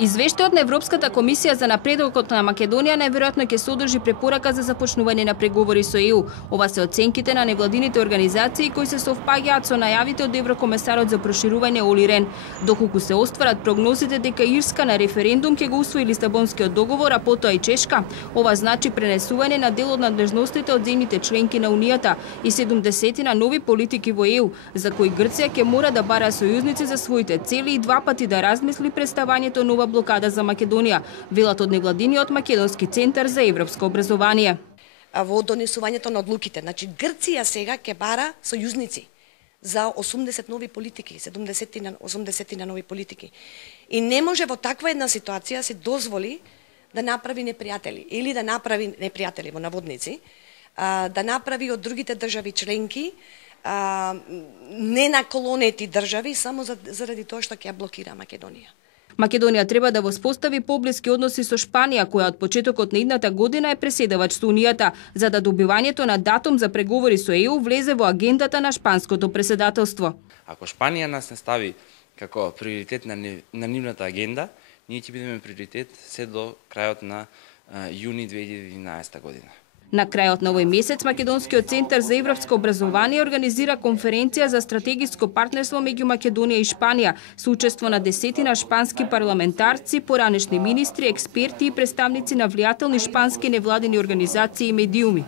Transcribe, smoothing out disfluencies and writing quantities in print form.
Извештајот на Европската комисија за напредокот на Македонија најверојатно ќе содржи препорака за започнување на преговори со ЕУ. Ова се оценките на невладините организации кои се совпаѓаат со најавите од еврокомесарот за проширување Оли Рен. Доколку се остварат прогнозите дека Ирска на референдум ќе го усвои Лисабонскиот договор, а потоа и Чешка, ова значи пренесување на дел од надлежностите од земјите членки на Унијата и 70 на нови политики во ЕУ, за кои Грција ќе мора да бара сојузници за своите цели и два пати да размисли представањето нова блокада за Македонија, велат од невладиниот Македонски центар за европско образование. Во донесувањето на одлуките, значи Грција сега ќе бара сојузници за 80 нови политики, 70 на нови политики. И не може во таква една ситуација се дозволи да направи непријатели или да направи непријатели во наводници, да направи од другите држави членки не наколонети држави само заради тоа што ќе блокира Македонија. Македонија треба да воспостави поблиски односи со Шпанија, која од почетокот на идната година е преседавач со Унијата, за да добивањето на датум за преговори со ЕУ влезе во агендата на шпанското преседателство. Ако Шпанија нас не стави како приоритет на нивната агенда, ние ќе бидеме приоритет се до крајот на јуни 2011 година. На крајот на овој месец Македонскиот центар за европско образование организира конференција за стратегиско партнерство меѓу Македонија и Шпанија со учество на десетина шпански парламентарци, поранешни министри, експерти и представници на влијателни шпански невладини организации и медиуми.